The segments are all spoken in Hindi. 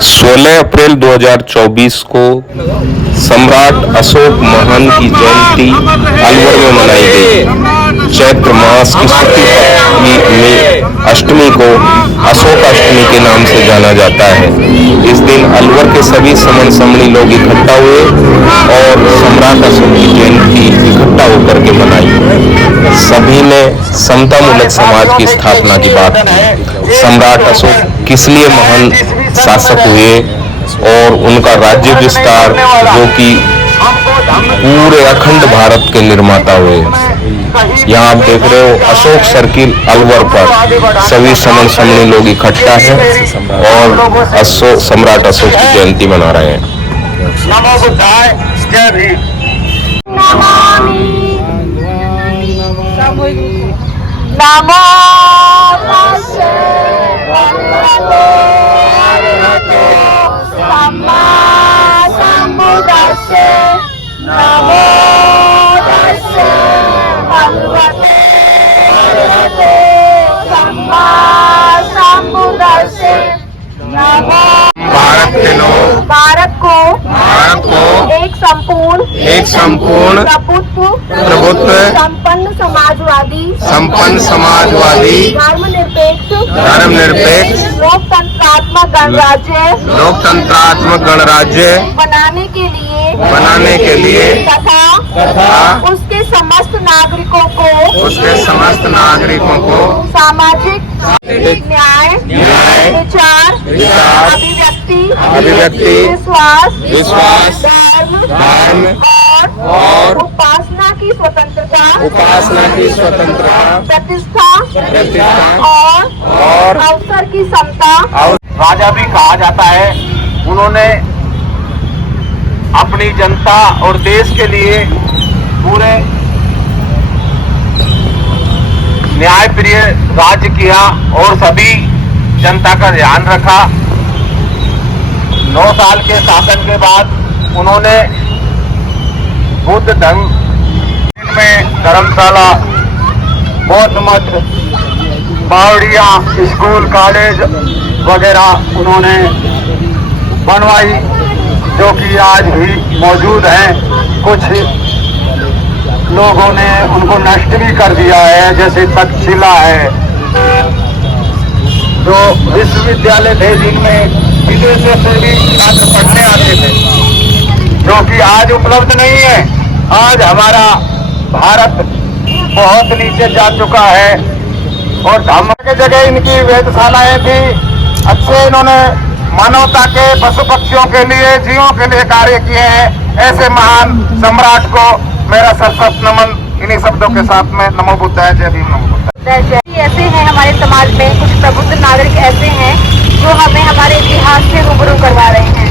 16 अप्रैल 2024 को सम्राट अशोक महान की जयंती अलवर में मनाई गई। चैत्र मास की शुक्ल पक्ष में अष्टमी को अशोक अष्टमी के नाम से जाना जाता है। इस दिन अलवर के सभी समण समणी लोग इकट्ठा हुए और सम्राट अशोक की जयंती इकट्ठा होकर के मनाई। सभी ने समता मूलक समाज की स्थापना की बात की। सम्राट अशोक किस लिए महान शासक हुए और उनका राज्य विस्तार जो कि पूरे अखंड भारत के निर्माता हुए। यहाँ आप देख रहे हो अशोक सर्किल अलवर पर सभी समण समणी लोग इकट्ठा हैं और सम्राट अशोक की जयंती मना रहे हैं। नमो बुद्धाय, जय भीम। नमो भारत को एक संपूर्ण प्रभुत्व संपन्न समाजवादी धर्मनिरपेक्ष लोकतंत्रात्मक गणराज्य बनाने के लिए तथा उसके समस्त नागरिकों को सामाजिक न्याय विचार अभिव्यक्ति विश्वास धर्म और उपासना की स्वतंत्रता प्रतिष्ठा और अवसर की समता। राजा भी कहा जाता है। उन्होंने अपनी जनता और देश के लिए पूरे न्यायप्रिय राज्य किया और सभी जनता का ध्यान रखा। 9 साल के शासन के बाद उन्होंने बुद्ध धर्म में धर्मशाला, बौद्ध मठ, बावड़ियाँ, स्कूल, कॉलेज वगैरह उन्होंने बनवाई जो कि आज भी मौजूद हैं। कुछ लोगों ने उनको नष्ट भी कर दिया है, जैसे तक्षशिला है। जो विश्वविद्यालय थे जिनमें विदेशों से भी छात्र पढ़ने आते थे, जो कि आज उपलब्ध नहीं है। आज हमारा भारत बहुत नीचे जा चुका है और धर्म के जगह इनकी वेधशालाएं थी। अच्छे इन्होंने मानवता के, पशु पक्षियों के लिए, जीवों के लिए कार्य किए हैं। ऐसे महान सम्राट को मेरा सशक्त नमन। इन्हीं शब्दों के साथ में नमो बुद्धाय, जय भीम, नमो बुद्धाय। ऐसे हैं हमारे समाज में कुछ प्रबुद्ध नागरिक ऐसे हैं जो हमें हमारे इतिहास से रूबरू करवा रहे हैं,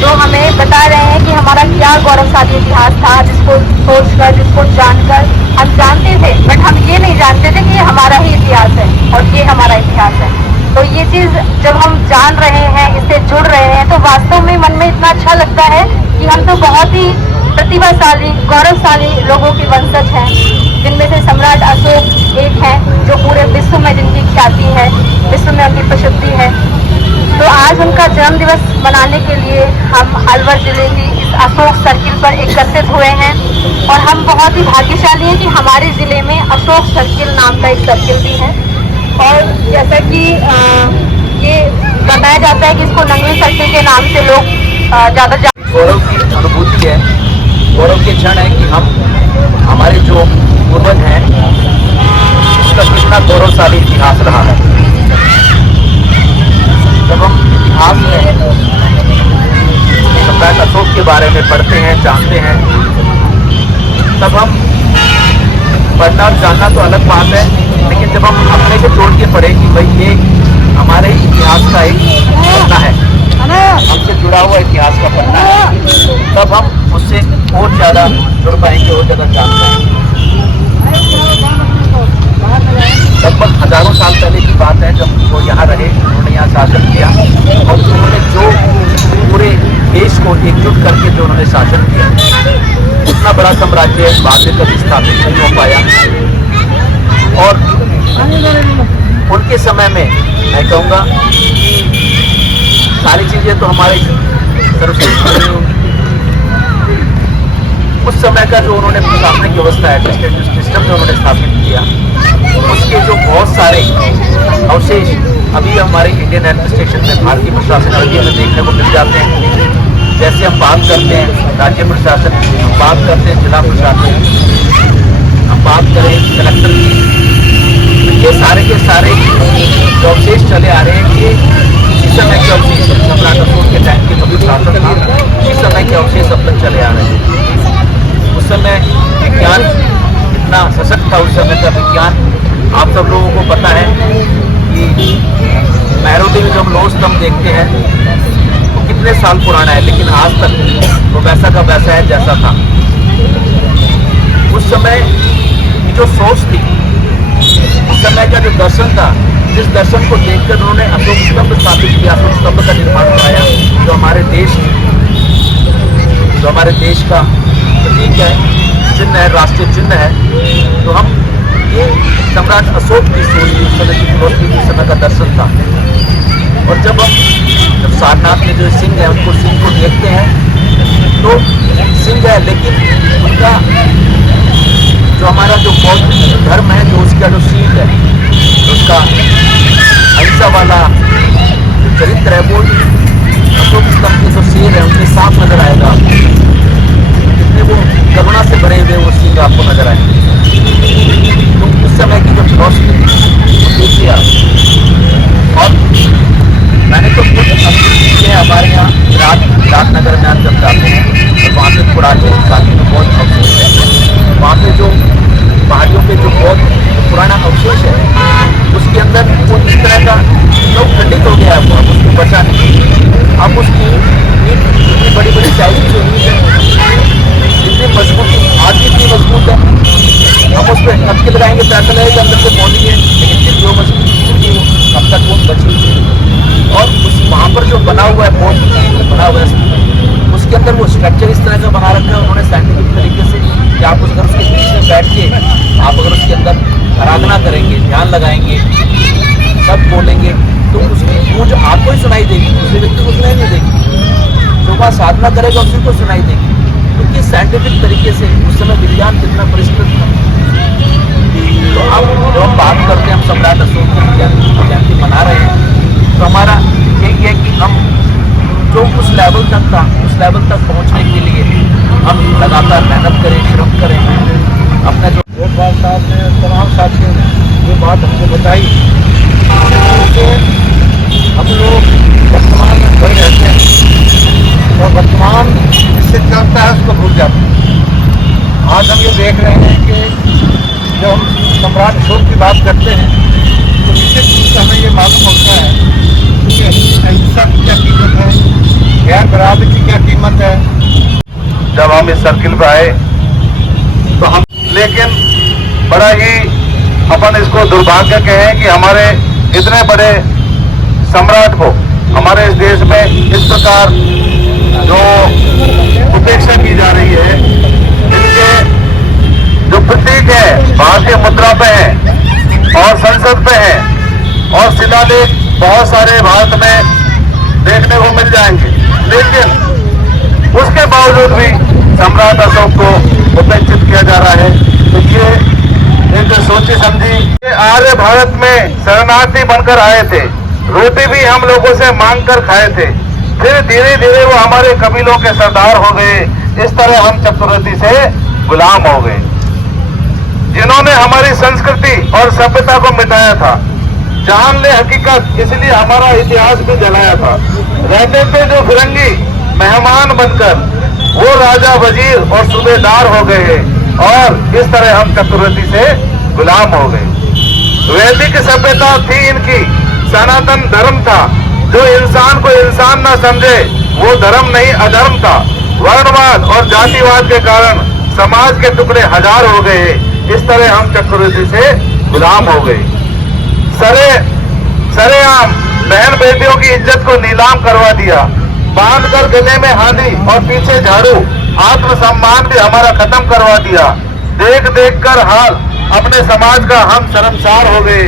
जो हमें बता रहे हैं कि हमारा क्या गौरवशाली इतिहास था, जिसको सोचकर, जिसको जानकर हम जानते थे, बट हम ये नहीं जानते थे कि ये हमारा ही इतिहास है और ये हमारा इतिहास है। तो ये चीज़ जब हम जान रहे हैं, इससे जुड़ रहे हैं, तो वास्तव में मन में इतना अच्छा लगता है कि हम तो बहुत ही प्रतिभाशाली, गौरवशाली लोगों के वंशज हैं, जिनमें से सम्राट अशोक एक हैं जो पूरे विश्व में जिनकी ख्याति है, विश्व में उनकी प्रसिद्धि है। तो आज उनका जन्म दिवस मनाने के लिए हम अलवर जिले की इस अशोक सर्किल पर एकत्रित हुए हैं और हम बहुत ही भाग्यशाली हैं कि हमारे जिले में अशोक सर्किल नाम का एक सर्किल भी है। और जैसा कि ये बताया जाता है कि इसको नंगली सर्किल के नाम से लोग ज़्यादा गौरव की अनुभूति है, गौरव के क्षण है कि हमारे जो पूर्वज हैं उसका कितना गौरवशाली इतिहास रहा है। जब हम इतिहास में सम्राट अशोक के बारे में पढ़ते हैं, जानते हैं, तब हम पढ़ना और जानना तो अलग बात है, लेकिन जब हम अपने को जोड़ के पढ़े कि भाई ये हमारे इतिहास का एक पन्ना है, हमसे जुड़ा हुआ इतिहास का पन्ना है, तब हम उससे और ज़्यादा जुड़ पाएंगे और ज़्यादा जान पाएंगे। लगभग हजारों साल पहले की बात है जब वो यहाँ रहे, उन्होंने यहाँ शासन किया और उन्होंने जो पूरे देश को एकजुट करके जो उन्होंने शासन किया, इतना बड़ा साम्राज्य बाद में कभी स्थापित नहीं हो पाया। और उनके समय में मैं कहूँगा कि सारी चीजें तो हमारे सर्वश्रेष्ठ बनी होंगी। उस समय का जो उन्होंने प्रशासनिक व्यवस्था एडमिनिस्ट्रेटिव सिस्टम जो उन्होंने स्थापित किया, उसके जो बहुत सारे अवशेष अभी हमारे इंडियन एडमिनिस्ट्रेशन में, भारतीय प्रशासन अवधि में देखने को मिल जाते हैं। जैसे हम बात करते हैं राज्य प्रशासन, हम बात करते हैं जिला प्रशासन, हम बात करें कलेक्टर की, तो ये सारे के सारे जो अवशेष चले आ रहे हैं, ये इसी समय के अवशेष है। सम्राट अशोक के टाइम के कभी शासन था, इसी समय के अवशेष अब तक चले आ रहे हैं। उस समय विज्ञान इतना सशक्त था, उस समय का विज्ञान आप सब लोगों को पता है कि मैरोडी में जब लोह स्तंभ देखते हैं तो कितने साल पुराना है, लेकिन आज तक वो वैसा का वैसा है जैसा था। उस समय की जो सोच थी, उस समय का जो दर्शन था, जिस दर्शन को देखकर उन्होंने अशोक स्तंभ स्थापित किया, अशोक स्तंभ का निर्माण कराया, जो हमारे देश का प्रतीक है, चिन्ह है, राष्ट्रीय चिन्ह है। तो हम ये सम्राट अशोक की सोच की, उस समय की फिलोसफी, उस समय का दर्शन था। और जब सारनाथ में जो सिंह है, उनको सिंह को देखते हैं तो सिंह है, लेकिन उनका जो हमारा जो बौद्ध धर्म है, जो उसका जो शील है, उसका अहिंसा वाला जो चरित्र है, वो अशोक स्तंभ के जो शेर है उनके साथ नजर आएगा। कितने वो करुणा से भरे हुए वो सिंह आपको नजर आएंगे। तो उस समय की जो फिलोसफी देखिए आप। और मैंने तो खुद अभी हमारे यहाँ विराटनगर में आप जब जाते हैं तो वहाँ पे पुराने शादी में बहुत अवशेष है। वहाँ पे जो पहाड़ियों पे जो बहुत पुराना अवशेष है, उसके अंदर वो इस तरह का जो खंडित हो गया है, वो अब उसको बचा नहीं। अब उसकी इतनी बड़ी बड़ी साइज जो हुई है, इतनी मजबूती, आज इतनी मजबूत है, हम उस पर नक्की लगाएंगे पैसा लगेगा, अंदर से पहुँचेंगे, लेकिन फिर भी वो मजबूती अब तक वो बची। और उस वहाँ पर जो बना हुआ है पोर्ट बना हुआ है, उसके अंदर वो स्ट्रक्चर इस तरह का बना रखा है उन्होंने साइंटिफिक तरीके से कि आप उसके बीच में बैठ के आप अगर उसके अंदर आराधना करेंगे, ध्यान लगाएंगे, सब बोलेंगे, तो उसकी गूंज आपको ही सुनाई देगी, दूसरे व्यक्ति को सुनाई नहीं देगी। जो वहाँ साधना करेगा उसी को सुनाई देगी, क्योंकि साइंटिफिक तरीके से उस समय विज्ञान कितना परिष्कृत था। तो अब जो हम बात करते हैं, हम सम्राट अशोक की जयंती मना रहे हैं, तो हमारा यही है कि हम जो उस लेवल तक था, उस लेवल तक पहुंचने के लिए हम लगातार मेहनत करें, श्रम करें। अपना जो लोकपाल साहब ने, तमाम साथियों ने ये बात हमको बताई, कि हम लोग वर्तमान में खड़े रहते हैं और वर्तमान जिससे चलता है उसको भूल जाते हैं। आज हम ये देख रहे हैं कि जब हम सम्राट अशोक की बात करते हैं तो निश्चित रूप से हमें ये मालूम होता है कि अहिंसा की क्या कीमत है, गैर बराबरी की क्या कीमत है। जब हम इस सर्किल पे आए तो हम, लेकिन बड़ा ही अपन इसको दुर्भाग्य कहें कि हमारे इतने बड़े सम्राट को हमारे इस देश में इस प्रकार जो उपेक्षा की जा रही है, इनके जो प्रतीक है भारतीय मुद्रा पे है और संसद पे है और शिलालेख बहुत सारे भारत में देखने को मिल जाएंगे, लेकिन उसके बावजूद भी सम्राट अशोक को उपेक्षित किया जा रहा है। तो ये एक सोची समझी आर्य भारत में शरणार्थी बनकर आए थे, रोटी भी हम लोगों से मांग कर खाए थे, फिर धीरे धीरे वो हमारे कबीलों के सरदार हो गए। इस तरह हम चतुर्थी से गुलाम हो गए। जिन्होंने हमारी संस्कृति और सभ्यता को मिटाया था, जान ले हकीकत, इसलिए हमारा इतिहास भी जलाया था। रहते थे जो फिरंगी मेहमान बनकर, वो राजा वजीर और सूबेदार हो गए और इस तरह हम चतुर्थी से गुलाम हो गए। वैदिक सभ्यता थी इनकी, सनातन धर्म था, जो इंसान को इंसान ना समझे वो धर्म नहीं अधर्म था। वर्णवाद और जातिवाद के कारण समाज के टुकड़े हजार हो गए। इस तरह हम चतुर्थी से गुलाम हो गए। सरेआम बहन बेटियों की इज्जत को नीलाम करवा दिया, बांधकर गले में हाथी और पीछे झाड़ू, आत्मसम्मान भी हमारा खत्म करवा दिया। देख देख कर हाल अपने समाज का हम शर्मसार हो गए।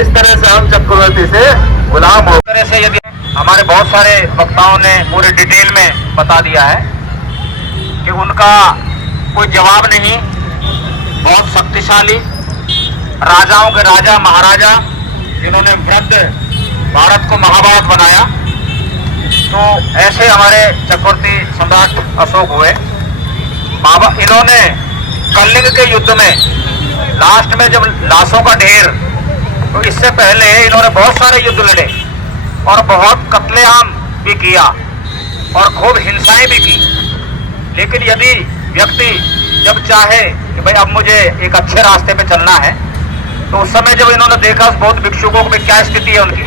इस तरह से हम चतुर्थी से गुलाम हो। इस तरह से यदि हमारे बहुत सारे वक्ताओं ने पूरे डिटेल में बता दिया है कि उनका कोई जवाब नहीं, बहुत शक्तिशाली राजाओं के राजा महाराजा जिन्होंने वृद्ध भारत को महाभारत बनाया। तो ऐसे हमारे चक्रवर्ती सम्राट अशोक हुए। बाबा इन्होंने कलिंग के युद्ध में लास्ट में जब लाशों का ढेर, तो इससे पहले इन्होंने बहुत सारे युद्ध लड़े और बहुत कत्लेआम भी किया और खूब हिंसाएं भी की। लेकिन यदि व्यक्ति जब चाहे कि भाई अब मुझे एक अच्छे रास्ते पे चलना है, तो उस समय जब इन्होंने देखा उस बौद्ध भिक्षुकों में क्या स्थिति है उनकी,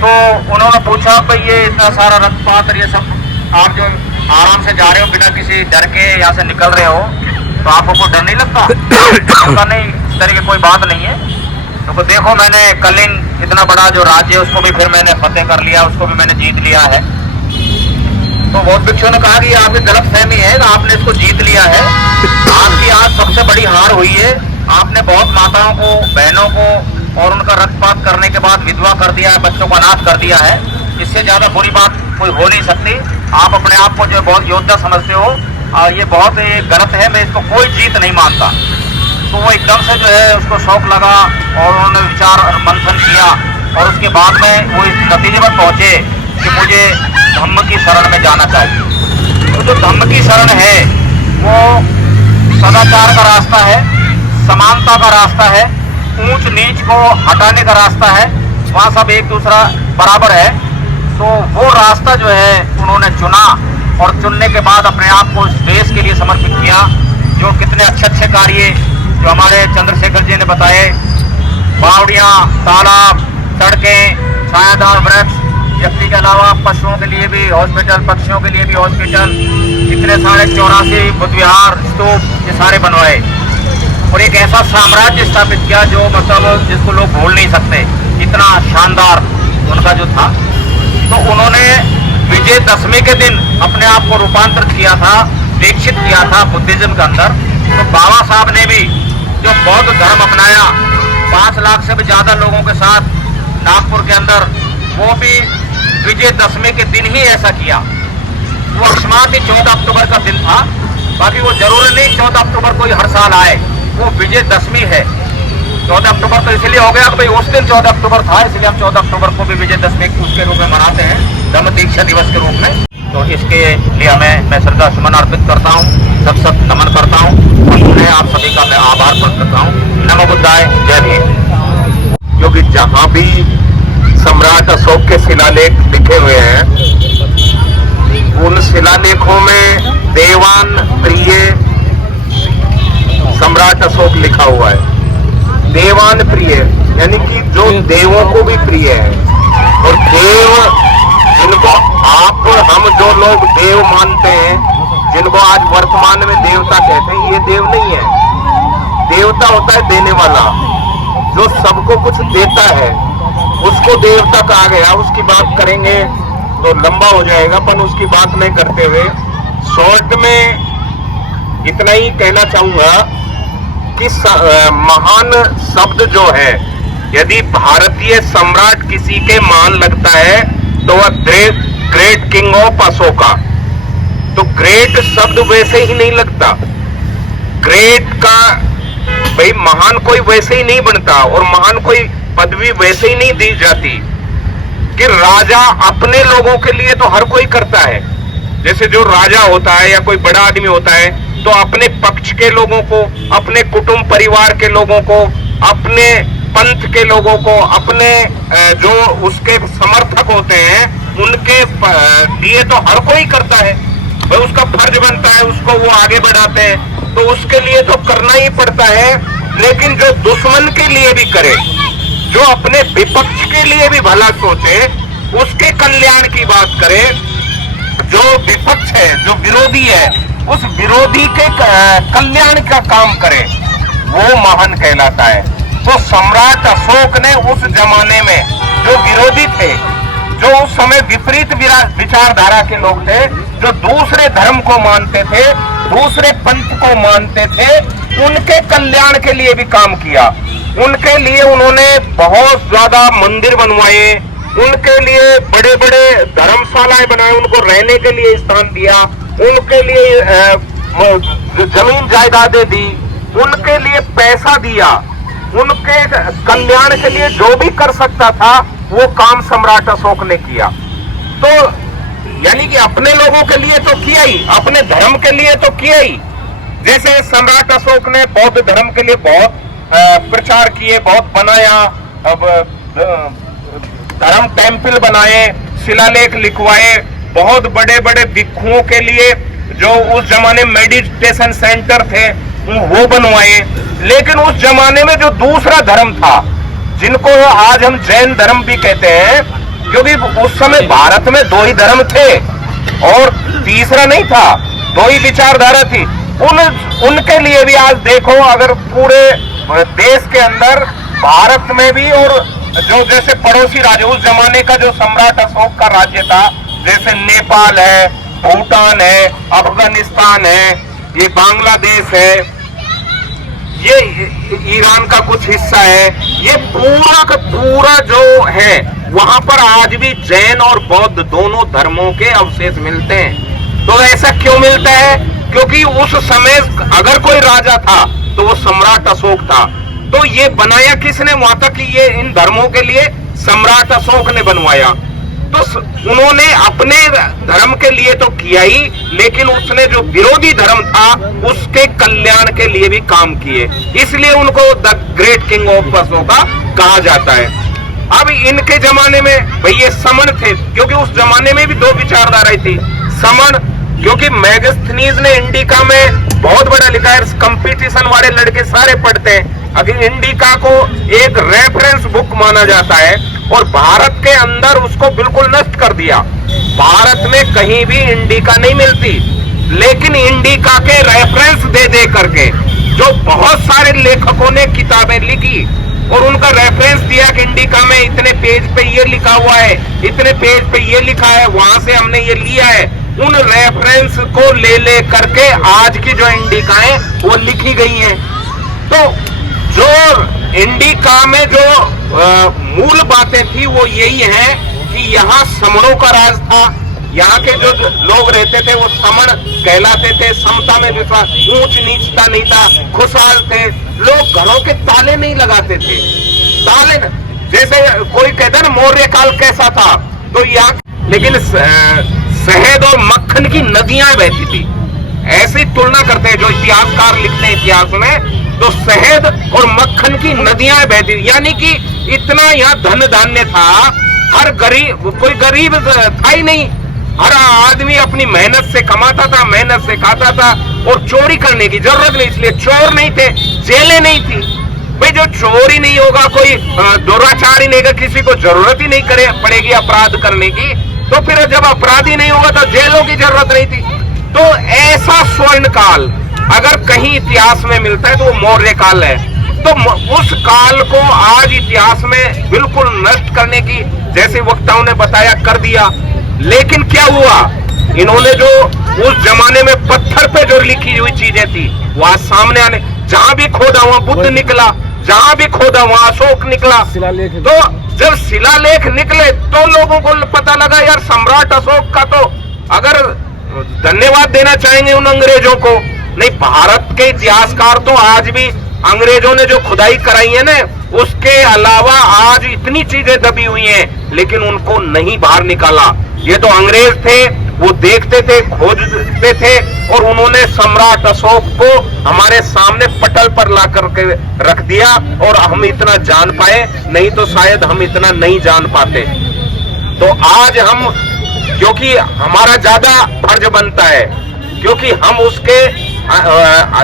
तो उन्होंने पूछा भाई ये इतना सारा रक्तपात और ये सब, आप जो आराम से जा रहे हो बिना किसी डर के यहाँ से निकल रहे हो, तो आपको कोई डर नहीं लगता? उनका नहीं, इस तरह की कोई बात नहीं है। तो देखो मैंने कलिंग इतना बड़ा जो राज्य है उसको भी फिर मैंने फतेह कर लिया, उसको भी मैंने जीत लिया है। तो बौद्ध भिक्षुओं ने कहा कि आपकी गलत फहमी है, आपने इसको जीत लिया है, आपकी आज सबसे बड़ी हार हुई है। आपने बहुत माताओं को, बहनों को और उनका रक्तपात करने के बाद विधवा कर दिया है, बच्चों को अनाथ कर दिया है। इससे ज्यादा बुरी बात कोई हो नहीं सकती। आप अपने आप को जो बहुत योद्धा समझते हो और ये बहुत गलत है, मैं इसको कोई जीत नहीं मानता। तो वो एकदम से जो है उसको शौक लगा और उन्होंने विचार और मंथन किया और उसके बाद में वो इस नतीजे पर पहुंचे कि मुझे धम्म की शरण में जाना चाहिए। तो जो धम्म की शरण है वो सदाचार का रास्ता है, समानता का रास्ता है, ऊंच नीच को हटाने का रास्ता है, वहाँ सब एक दूसरा बराबर है। तो वो रास्ता जो है उन्होंने चुना और चुनने के बाद अपने आप को इस देश के लिए समर्पित किया। जो कितने अच्छे अच्छे कार्य जो हमारे चंद्रशेखर जी ने बताए, बावड़ियाँ, तालाब, सड़कें, छायादार वृक्ष, व्यक्ति के अलावा पशुओं के लिए भी हॉस्पिटल, पक्षियों के लिए भी हॉस्पिटल, इतने सारे 84 बुद्ध विहार, स्तूप, ये सारे बनवाए और एक ऐसा साम्राज्य स्थापित किया जो मतलब जिसको लोग भूल नहीं सकते, इतना शानदार उनका जो था। तो उन्होंने विजयदशमी के दिन अपने आप को रूपांतरित किया था, दीक्षित किया था बुद्धिज्म के अंदर। तो बाबा साहब ने भी जो बौद्ध धर्म अपनाया 5 लाख से भी ज्यादा लोगों के साथ नागपुर के अंदर, वो भी विजयदशमी के दिन ही ऐसा किया। वो अकस्मात ही 14 अक्टूबर का दिन था, बाकी वो जरूरी नहीं 14 अक्टूबर कोई हर साल आए, वो विजयदशमी है। 14 अक्टूबर तो इसलिए हो गया कि भाई उस दिन 14 अक्टूबर था, इसलिए हम 14 अक्टूबर को भी विजयदशमी उसके रूप में मनाते हैं, धम्म दीक्षा दिवस के रूप में। तो इसके लिए मैं श्रद्धा सुमन अर्पित करता हूँ, सब नमन करता हूँ और पुनः आप सभी का मैं आभार प्रकट करता हूँ। नमो बुद्धाय, जय भीम। क्योंकि जहाँ भी सम्राट अशोक के शिलालेख लिखे हुए हैं, उन शिलालेखों में देवान प्रिय सम्राट अशोक लिखा हुआ है। देवान प्रिय यानी कि जो देवों को भी प्रिय है, और देव जिनको हम जो लोग देव मानते हैं, जिनको आज वर्तमान में देवता कहते हैं, ये देव नहीं है। देवता होता है देने वाला, जो सबको कुछ देता है, उसको देवता कहा गया। उसकी बात करेंगे तो लंबा हो जाएगा, पर उसकी बात नहीं करते हुए शॉर्ट में इतना ही कहना चाहूंगा कि महान शब्द जो है, यदि भारतीय सम्राट किसी के मान लगता है तो वह ग्रेट किंग ऑफ अशोका। तो ग्रेट शब्द वैसे ही नहीं लगता, ग्रेट का भाई महान कोई वैसे ही नहीं बनता, और महान कोई पदवी वैसे ही नहीं दी जाती कि राजा अपने लोगों के लिए तो हर कोई करता है। जैसे जो राजा होता है या कोई बड़ा आदमी होता है तो अपने पक्ष के लोगों को, अपने कुटुंब परिवार के लोगों को, अपने पंथ के लोगों को, अपने जो उसके समर्थक होते हैं उनके लिए तो हर कोई करता है, भाई उसका फर्ज बनता है, उसको वो आगे बढ़ाते हैं, तो उसके लिए तो करना ही पड़ता है। लेकिन जो दुश्मन के लिए भी करे, जो अपने विपक्ष के लिए भी भला सोचे, उसके कल्याण की बात करे, जो विपक्ष है, जो विरोधी है, उस विरोधी के कल्याण का काम करे, वो महान कहलाता है। तो सम्राट अशोक ने उस जमाने में जो विरोधी थे, जो उस समय विपरीत विचारधारा के लोग थे, जो दूसरे धर्म को मानते थे, दूसरे पंथ को मानते थे, उनके कल्याण के लिए भी काम किया। उनके लिए उन्होंने बहुत ज्यादा मंदिर बनवाए, उनके लिए बड़े बड़े धर्मशालाएं बनाए, उनको रहने के लिए स्थान दिया, उनके लिए जमीन जायदादें दी, उनके लिए पैसा दिया, उनके कल्याण के लिए जो भी कर सकता था वो काम सम्राट अशोक ने किया। तो यानी कि अपने लोगों के लिए तो किया ही, अपने धर्म के लिए तो किया ही। जैसे सम्राट अशोक ने बौद्ध धर्म के लिए बहुत प्रचार किए, बहुत बनाया, अब धर्म टेम्पल बनाए, शिलालेख लिखवाए, बहुत बड़े बड़े भिक्षुओं के लिए जो उस जमाने मेडिटेशन सेंटर थे वो बनवाए। लेकिन उस जमाने में जो दूसरा धर्म था, जिनको आज हम जैन धर्म भी कहते हैं, क्योंकि उस समय भारत में दो ही धर्म थे और तीसरा नहीं था, दो ही विचारधारा थी। उनके लिए भी आज देखो, अगर पूरे देश के अंदर, भारत में भी, और जो जैसे पड़ोसी राज्य उस जमाने का जो सम्राट अशोक का राज्य था, जैसे नेपाल है, भूटान है, अफगानिस्तान है, ये बांग्लादेश है, ये ईरान का कुछ हिस्सा है, ये पूरा का पूरा जो है वहां पर आज भी जैन और बौद्ध दोनों धर्मों के अवशेष मिलते हैं। तो ऐसा क्यों मिलता है? क्योंकि उस समय अगर कोई राजा था तो वो सम्राट अशोक था। तो ये बनाया किसने वहां तक? ये इन धर्मों के लिए सम्राट अशोक ने बनवाया। तो उन्होंने अपने धर्म के लिए तो किया ही, लेकिन उसने जो विरोधी धर्म था उसके कल्याण के लिए भी काम किए, इसलिए उनको the great king of Ashoka कहा जाता है। अब इनके जमाने में भाई ये समण थे, क्योंकि उस जमाने में भी दो विचारधाराएं थी। समण, क्योंकि मैगस्थनीज ने इंडिका में बहुत बड़ा लिखा है, कंपटीशन वाले लड़के सारे पढ़ते हैं। अभी इंडिका को एक रेफरेंस बुक माना जाता है और भारत के अंदर उसको बिल्कुल नष्ट कर दिया। भारत में कहीं भी इंडिका नहीं मिलती, लेकिन इंडिका के रेफरेंस दे दे करके जो बहुत सारे लेखकों ने किताबें लिखी और उनका रेफरेंस दिया कि इंडिका में इतने पेज पे ये लिखा हुआ है, इतने पेज पे ये लिखा है, वहां से हमने ये लिया है, उन रेफरेंस को ले ले करके आज की जो इंडिका है वो लिखी गई है। तो जो इंडिका में जो मूल बातें थी वो यही है कि यहाँ समणों का राज था, यहाँ के जो लोग रहते थे वो समण कहलाते थे, समता में विश्वास, ऊंच नीचता नहीं था, खुशहाल थे लोग, घरों के ताले नहीं लगाते थे। ताले जैसे कोई कहता है ना मौर्य काल कैसा था, तो यहाँ लेकिन शहद और मक्खन की नदियां बहती थी, ऐसी तुलना करते हैं जो इतिहासकार लिखते हैं इतिहास में, तो शहद और मक्खन की नदियां बहती, यानी कि इतना यहाँ धन धान्य था, हर गरीब, कोई गरीब था ही नहीं, हर आदमी अपनी मेहनत से कमाता था, मेहनत से खाता था, और चोरी करने की जरूरत नहीं, इसलिए चोर नहीं थे, जेलें नहीं थी। भाई जो चोरी नहीं होगा, कोई दुराचारी नहीं होगा, किसी को जरूरत ही नहीं करे पड़ेगी अपराध करने की, तो फिर जब अपराधी नहीं होगा तो जेलों की जरूरत नहीं थी। तो ऐसा स्वर्ण काल अगर कहीं इतिहास में मिलता है तो वो मौर्य काल है। तो उस काल को आज इतिहास में बिल्कुल नष्ट करने की, जैसे वक्ताओं ने बताया, कर दिया। लेकिन क्या हुआ, इन्होंने जो उस जमाने में पत्थर पे जो लिखी हुई चीजें थी वो आज सामने आने, जहां भी खोदा वहां बुद्ध निकला, जहां भी खोदा वहां अशोक निकला। तो जब शिलालेख निकले तो लोगों को पता लगा यार सम्राट अशोक का तो, अगर धन्यवाद देना चाहेंगे उन अंग्रेजों को, नहीं, भारत के इतिहासकार तो आज भी अंग्रेजों ने जो खुदाई कराई है ना, उसके अलावा आज इतनी चीजें दबी हुई हैं, लेकिन उनको नहीं बाहर निकाला। ये तो अंग्रेज थे, वो देखते थे, खोजते थे, और उन्होंने सम्राट अशोक को हमारे सामने पटल पर ला करके रख दिया, और हम इतना जान पाए, नहीं तो शायद हम इतना नहीं जान पाते। तो आज हम, क्योंकि हमारा ज्यादा फर्ज बनता है, क्योंकि हम उसके,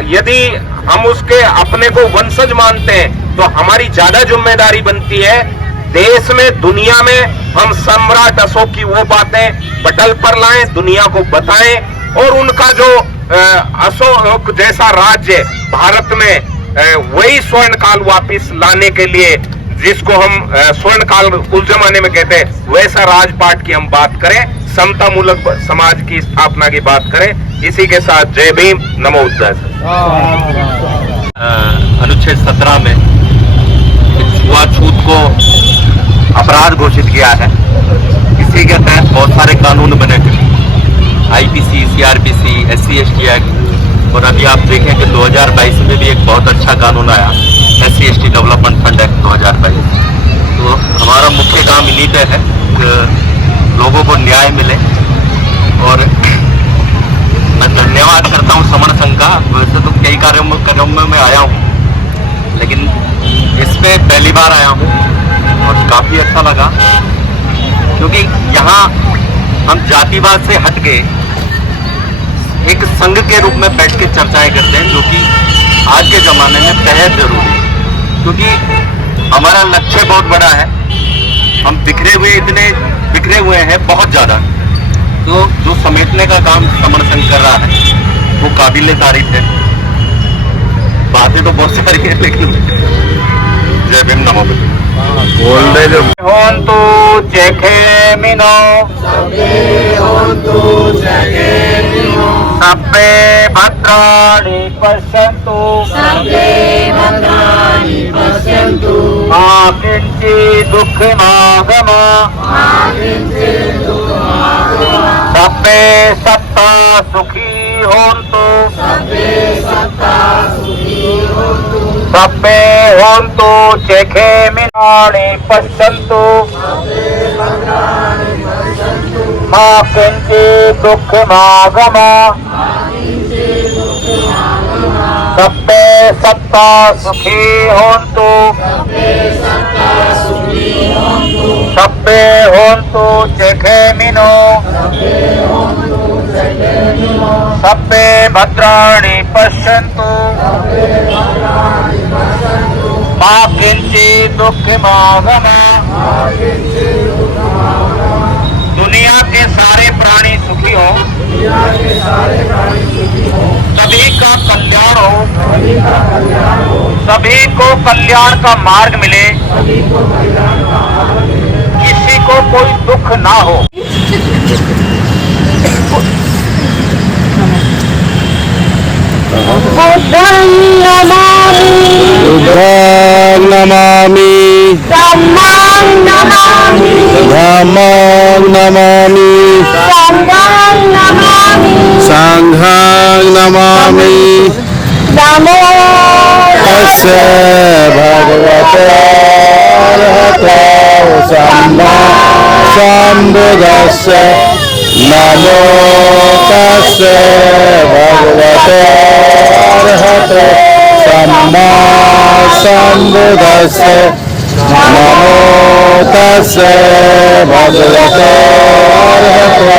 यदि हम उसके अपने को वंशज मानते हैं तो हमारी ज्यादा जिम्मेदारी बनती है, देश में, दुनिया में हम सम्राट अशोक की वो बातें पटल पर लाएं, दुनिया को बताएं, और उनका जो अशोक जैसा राज्य भारत में, वही स्वर्ण काल वापिस लाने के लिए, जिसको हम स्वर्ण काल उस जमाने में कहते हैं, वैसा राजपाट की हम बात करें, समता मूलक समाज की स्थापना की बात करें। इसी के साथ जय भीम, नमो बुद्धाय। अनुच्छेद 17 में छुआछूत को अपराध घोषित किया है। इसी के तहत बहुत सारे कानून बने थे, IPC, CRPC, SC ST act, और अभी आप देखें कि 2022 में भी एक बहुत अच्छा कानून आया, SC ST development fund act 2022। तो हमारा मुख्य काम इन्हीं पे है कि लोगों को न्याय मिले। और मैं धन्यवाद करता हूँ समण संघ का। वैसे तो कई कार्यों में मैं आया हूँ, लेकिन इस पे पहली बार आया हूँ और काफ़ी अच्छा लगा, क्योंकि यहाँ हम जातिवाद से हट के एक संघ के रूप में बैठ के चर्चाएं करते हैं, जो कि आज के ज़माने में बेहद जरूरी है। क्योंकि हमारा लक्ष्य बहुत बड़ा है, हम इतने बिखरे हुए हैं बहुत ज़्यादा। तो जो समेटने का काम समण संघ कर रहा है वो काबिल तारीफ है। बातें तो बहुत सारी है, लेकिन जय भीम नमो बुद्धाय बोल दे जो होंतु चेखे मिनो सब्बे भद्राणि पश्यन्तु मा किंचित् दुःखमागम सब्बे सत्ता सुखी होन्तु सब्बे होन्तु चेखे मिनानि पश्यन्तु मा किंचित् दुःखमागम सब्बे सत्ता सुखी होन्तु सब्बे होन्तु चेखे मिनो सब्बे भद्राणि पश्यन्तु मा किंचित् दुःखमागम। दुनिया के सारे प्राणी सुखी हो, सभी का कल्याण हो, सभी को कल्याण का मार्ग मिले, किसी को कोई दुख ना हो। बुद्धं नमामि बुद्धं नमामि धम्मं नमामि धम्मं नमामि संघं नमामि संघं नमामि नमो तस्य भगवते अरहतो सम्मा सम्बुद्धस्य नमो तस्य भगवते अरहतो सम्मा सम्बुद्धस्य नमो तस्य भगवते अरहतो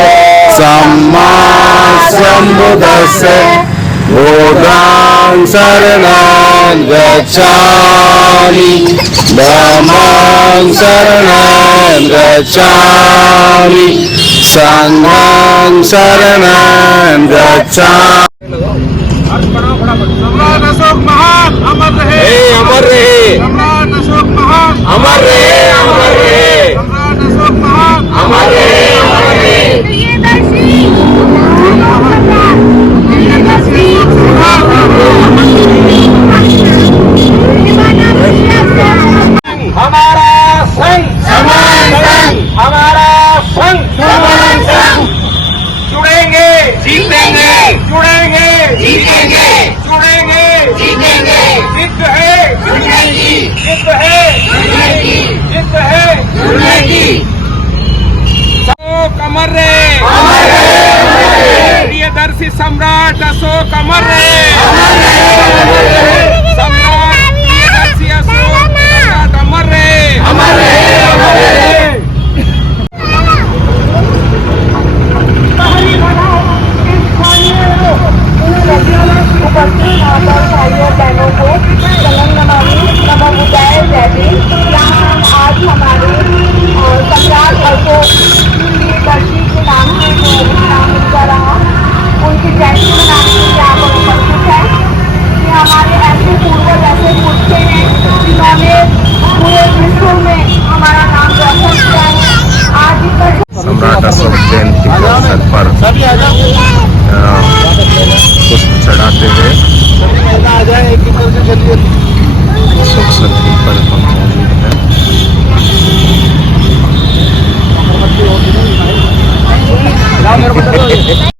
सम्मा सम्बुद्धस्य बुद्धं शरणं गच्छामि धम्मं शरणं गच्छामि संघं शरणं गच्छामि। सम्राट अशोक महान अमर रहे, अमर रहे, सम्राट अशोक महान अमर रहे, अमर रहे, सम्राट अशोक महान अमर रहे, अमर रहे। हमारा संघ हमारा संघ जुड़ेंगे जीतेंगे, जुड़ेंगे जीतेंगे, जुड़ेंगे जीतेंगे। जिद है जिद है जिद है अशोक अमर रहे, प्रियदर्शी सम्राट अशोक अमर रहे, सम्राट प्रियदर्शी अशोक सम्राट अमर रहे, अमर रहे, अमर रहे। उपस्थित माता भाइयों बहनों को सलाम नमामि नमो बुद्धाय जय भीम। यहाँ आज हमारे सम्राट अशोक प्रियदर्शी के नाम से जो नाम उनका रहा, उनकी जयंती मनाने के लिए यहाँ पर उपस्थित है। कि हमारे ऐसे पूर्वज ऐसे पुरखे हैं जिन्होंने पूरे विश्व में हमारा नाम रोशन किया है। आज इस सम्राट अशोक जयंती के अवसर पर पुष्प चढ़ाते हुए अशोक स्थल पर हम मौजूद हैं। मेरे को